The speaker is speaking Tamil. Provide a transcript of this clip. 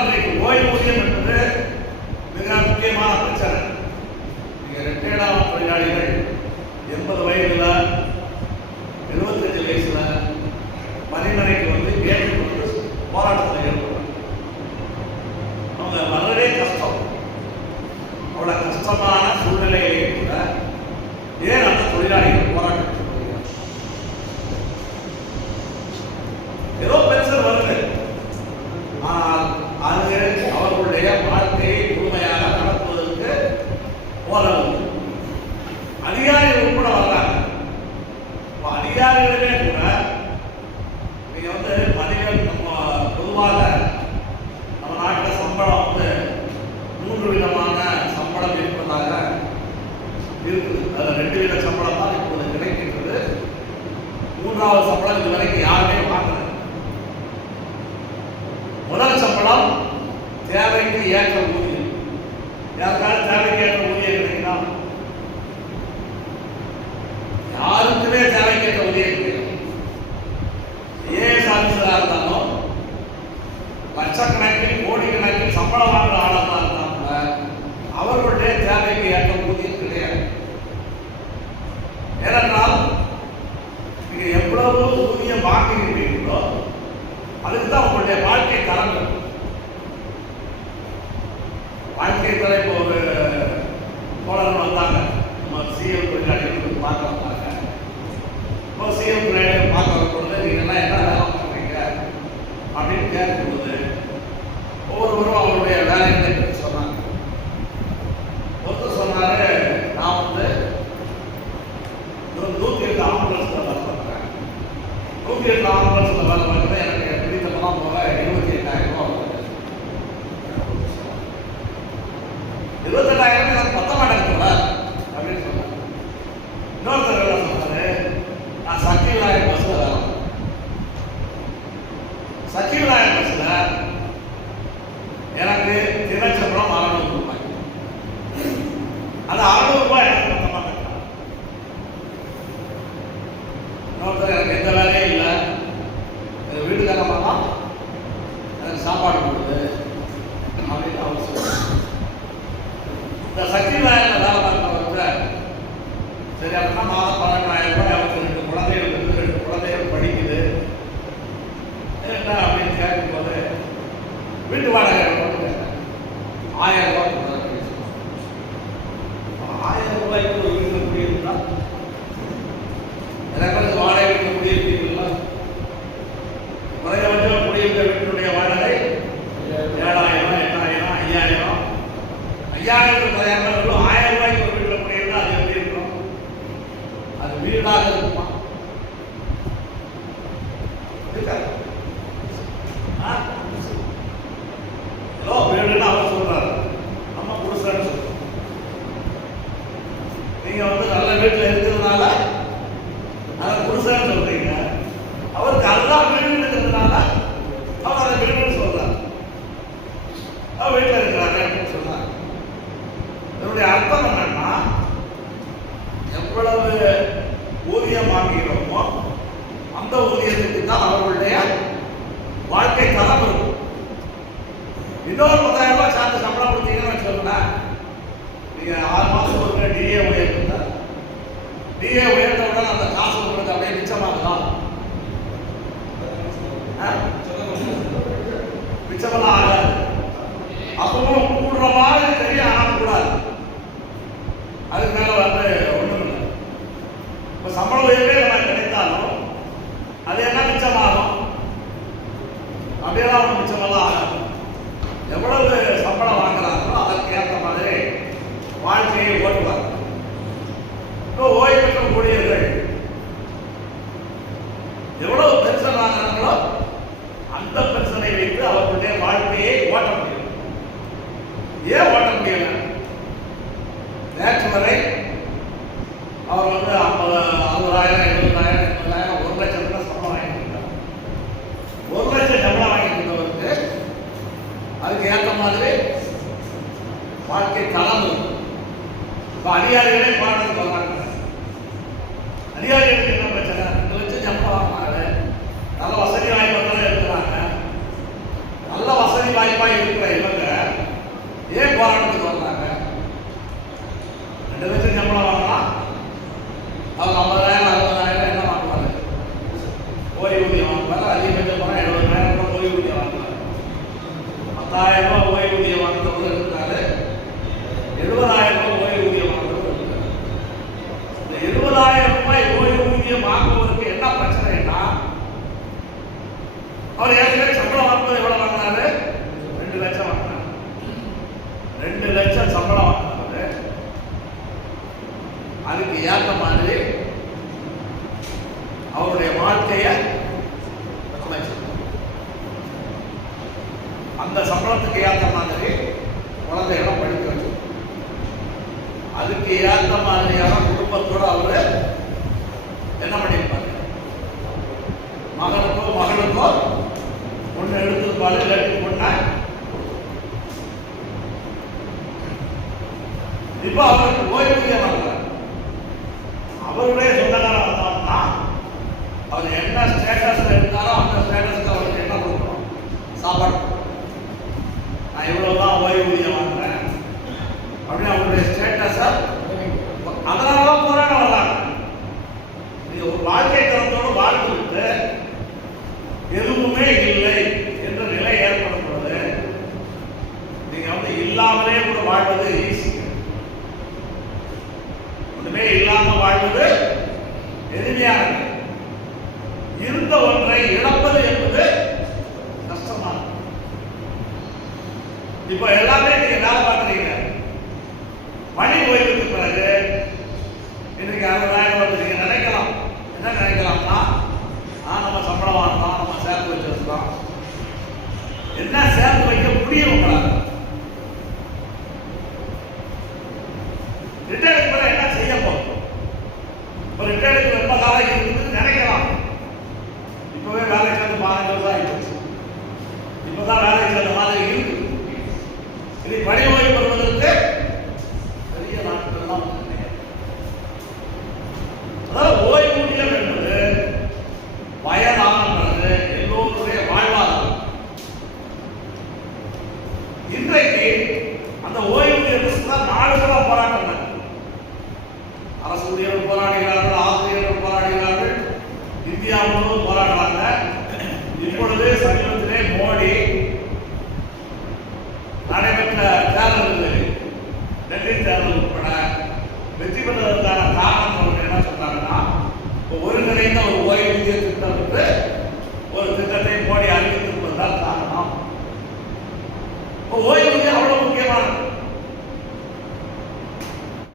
இன்றைக்கு ஓய்வூதியம் என்பது மிக முக்கியமான பிரச்சனை. நீங்க ரிட்டையர்டான தொழிலாளிகள் 80 வயதுல 75 வயசுல பணிமனைக்கு வந்து கேட்டுக்கொண்டு போராட்டத்தில் ஈடுபடுறாங்க. அவங்க வர்றதே கஷ்டம். அவ்வளவு கஷ்டமான சூழ்நிலையிலே கூட ஏன் அந்த தொழிலாளிகள் போராட்டம் ஏதோ பென்ஷன் வருது, ஆனால் அது அவர்களுடைய வாழ்க்கையை முழுமையாக நடத்துவதற்கு போராடுது. அதிகாரிகள் உட்பட வர்றாங்க. அதிகாரிகளே கூட நீங்க வந்து மனிதன் பொதுவாக நம்ம நாட்டில் சம்பளம் வந்து 3 விதமான சம்பளம் இருப்பதாக இருக்குது. அதில் 2 வித சம்பளம் தான் இப்பொழுது கிடைக்கின்றது. 3வது சம்பளம் இது வரைக்கும் யாருமே பார்க்கல. முதல் சம்பளம் தேவைக்கு ஏற்ற ஊதியம். யாருக்காவது தேவைக்கு ஏற்ற ஊதியம் கிடைக்குதா? யாருக்குமே தேவைக்கு ஏற்ற ஊதியம் கிடையாது. ஏஎஸ் ஆபீசரா இருந்தாலும் லட்சக்கணக்கில் கோடிக்கணக்கில் சம்பளம் வாங்குற ஆளாக இருந்தாலும் கூட அவர்களுடைய தேவைக்கு ஏற்ற ஊதியம் கிடையாது. ஏனென்றால் நீங்க எவ்வளவு ஊதியம் வாங்குகிறீர்களோ அதுக்கு தான் உங்களுடைய வாழ்க்கை தரங்கள். வாழ்க்கை தர இப்போ ஒரு தோழர்கள் வந்தாங்க, நம்ம சிஎம் தொழிலாளிகள் பார்க்க வந்தாங்க. இப்போ சிஎம் தொழிலாளிகள் பார்க்க வரும்பொழுது நீங்க எல்லாம் என்ன வேலை பண்ணுறீங்க அப்படின்னு கேட்கும்போது ஒவ்வொருவரும் அவருடைய வேலைகளை பற்றி சொன்னாங்க. ஒருத்தர் சொன்னாரு, நான் வந்து 108 ஆம்புலன்ஸ்ல வேலை பண்ணுறேன். 108 ஆம்புலன்ஸ்ல வேலை பண்ணுறது எனக்கு பிடித்தமெல்லாம் போக 28,000 ரூபாய் வருது. 28,000 எனக்கு பத்த மாட்டேங்குது அப்படின்னு சொன்னாங்க. இன்னொருத்தர் வேலை சொன்னாரு, நான் சக்திவிநாயகர் பஸ்ல வேலை. சக்திவிநாயகர் பஸ்ல எனக்கு தினச்சம்பளம் 600 ரூபாய். அது 600 ரூபாய் எனக்கு பத்த மாட்டேங்குது. இன்னொருத்தர் எனக்கு எந்த வேலையும் இல்லை, வீட்டுக்காரமாக தான் எனக்கு சாப்பாடு கொடுக்குது அப்படின்னு அவர் சொல்லுவாங்க. இந்த சக்தி நாயகர் வேலை பார்க்கிறவங்க சரி அப்படின்னா மாதம் 12,000 ரூபாய், அவருக்கு 2 குழந்தைகள் இருக்குது, 2 குழந்தைகள் படிக்குது என்ன அப்படின்னு கேட்கும்போது வீட்டு வாடகை 1000 ரூபாய் கொடுத்தாரு. 1000 ரூபாய்க்கு ஒரு வீட்டில் குடியிருந்தா எனக்கு வாடகை வீட்டில் குடியிருப்பீங்களா? குறைந்தபட்சம் குடியிருந்த வீட்டினுடைய வாடகை 7,000, 8,000, 5,000. 5,000 1000 ரூபாய்க்கு ஒரு வீட்டில் குடியிருந்தா அது எப்படி இருக்கும்? அது வீடாக இருக்குமா? ஏதோ வீடுன்னு அவர் சொல்றாரு, நம்ம குடிசைன்னு சொல்றோம். நீங்க வந்து நல்ல வீட்டில் இருக்கிறதுனால அதை குடிசைன்னு சொல்றீங்க. அவருக்கு அதுதான் வீடுன்னு இருக்கிறதுனால அவர் அதை வீடுன்னு சொல்றாரு. அவர் வீட்டில் இருக்கிறாங்க அப்படின்னு சொல்றாரு. இதனுடைய அர்த்தம் என்னன்னா, எவ்வளவு ஊதியம் வாங்குகிறோமோ அந்த ஊதியத்துக்கு தான் அவர்களுடைய வாழ்க்கை தரம் இருக்கும். இன்னொரு 10,000 ரூபாய் சார்ந்து சம்பளம் கொடுத்தீங்கன்னு வச்சுக்கோங்களேன், நீங்க 6 மாசம் ஒரு டிஏ உயர்த்துங்க. டிஏ உயர்த்தவுடன் அந்த காசு உங்களுக்கு அப்படியே மிச்சமாகலாம். மிச்சமெல்லாம் ஆகாது. அப்பவும் கூடுற மாதிரி தெரிய ஆகக்கூடாது. அதுக்கு மேல வந்து ஒண்ணும் இல்லை. இப்ப சம்பள உயர்வே நமக்கு கிடைத்தாலும் அது என்ன மிச்சமாகும்? அப்படியெல்லாம் ஒன்று மிச்சமெல்லாம் ஆகாது. எவ்வளவு சம்பளம் வாங்குறாங்களோ அதற்கு ஏற்ற மாதிரி வாழ்க்கையை ஓட்டுவாங்க. இப்போ ஓய்வு பெற்ற ஊழியர்கள் எவ்வளவு பென்ஷன் வாங்குறாங்களோ அந்த பென்ஷனை வைத்து அவர்களுடைய வாழ்க்கையை ஓட்ட முடியும். ஏன் ஓட்ட முடியல? நேற்று வரை அவர் வந்து 50,000, 70,000, 80,000, 1 லட்சம் தான் சம்பளம் வாங்கிட்டு இருந்தார். 1 லட்சம் சம்பளம் வாங்கிட்டு இருந்தவருக்கு அதுக்கு ஏற்ற மாதிரி வாழ்க்கை கலந்து இப்போ அதிகாரிகளே பாடத்துக்கு வர்றாங்க. அதிகாரிகளுக்கு என்ன பிரச்சனை? 2 லட்சம் சம்பளம் வாங்கினாங்க, நல்ல வசதி வாய்ப்பாக இருக்கிறாங்க, நல்ல வசதி வாய்ப்பாக இருக்கு. 10,000 ரூபாய் ஓய்வூதியம் வாங்குறவங்க இருக்கிறாரு, 70,000 ரூபாய் ஓய்வூதியம் வாங்குறவங்க இருக்கிறாரு. இந்த 70,000 ரூபாய் ஓய்வூதியம் வாங்குவதற்கு என்ன பிரச்சனைன்னா, அவர் ஏற்கனவே சம்பளம் வாங்கும்போது எவ்வளவு வாங்கினாரு? 2 லட்சம் வாங்கினாரு. 2 லட்சம் சம்பளம் வாங்கினாரு. அதுக்கு ஏற்ற மாதிரி அவருடைய வாழ்க்கைய அந்த சம்பளத்துக்கு ஏற்ற மாதிரி குழந்தைகளை படிக்க வச்சு, அதுக்கு ஏற்ற மாதிரியான குடும்பத்தோடு அவரு என்ன பண்ணியிருப்பாரு? மகளுக்கோ ஒண்ணு எடுத்திருப்பாரு, இல்லாட்டி பொண்ண. இப்ப அவருக்கு ஓய்வூதியம் வாங்குறாரு. அவருடைய சொந்தக்காரன் வந்தோம்னா அவர் என்ன ஸ்டேட்டஸ்ல இருந்தாரோ அந்த ஸ்டேட்டஸ்க்கு அவருக்கு என்ன கொடுக்கணும்? சாப்பாடு. நான் இவ்வளவுதான் ஓய்வூதியம் வாங்குறேன் அப்படின்னு அவருடைய ஸ்டேட்டஸ அதனால போராட வர்றாங்க. நீங்க ஒரு வாழ்க்கை தரத்தோடு வாழ்ந்து விட்டு எதுவுமே இல்லை என்ற நிலை ஏற்படும் பொழுது நீங்க இல்லாமலே கூட வாழ்வது ஈஸி. ஒன்றுமே இல்லாம வாழ்வது எளிமையானது. இருந்த ஒன்றை இழப்பது என்பது கஷ்டமானது. இப்ப எல்லாமே நீங்க வேலை பார்க்குறீங்க, பணி ஓய்வுக்கு பிறகு இன்னைக்கு 60,000 வந்து நீங்க நினைக்கலாம். என்ன நினைக்கலாம்னா, நம்ம சம்பளம் வாங்கலாம், நம்ம சேர்த்து வச்சிருக்கோம். என்ன சேர்த்து வைக்க முடியும் உங்களால்? ரிட்டையருக்கு பிறகு என்ன செய்ய போறோம்? ஒரு ரிட்டையருக்கு ரொம்ப காலம் இருக்குது நினைக்கலாம். இப்பவே வேலை சேர்ந்து 15 வருஷம் ஆயிடுச்சு. இப்பதான் வேலை சேர்ந்த மாதிரி இருக்கு. இதை பணி ஓய்வு பெறுவதற்கு பெரிய நாட்கள் தான். அதாவது ஓய்வூதியம் என்பது வயதானது எல்லோருடைய வாழ்வாதாரம். இன்றைக்கு அந்த ஓய்வூதியத்துக்கு தான் நாடுகளா போராட்டம். அரசு ஊழியர்கள் போராடுகிறார்கள், ஆசிரியர்கள் போராடுகிறார்கள், இந்தியா முழுவதும் போராடுறாங்க. இப்பொழுது சமீபத்திலே மோடி நடைபெற்ற தேர்தல்களில் டெல்லி தேர்தல் உட்பட வெற்றி பெறுவதற்கான காரணம் என்ன சொல்றாங்கன்னா, ஒருங்கிணைந்த ஒரு ஓய்வூதிய திட்டம் என்று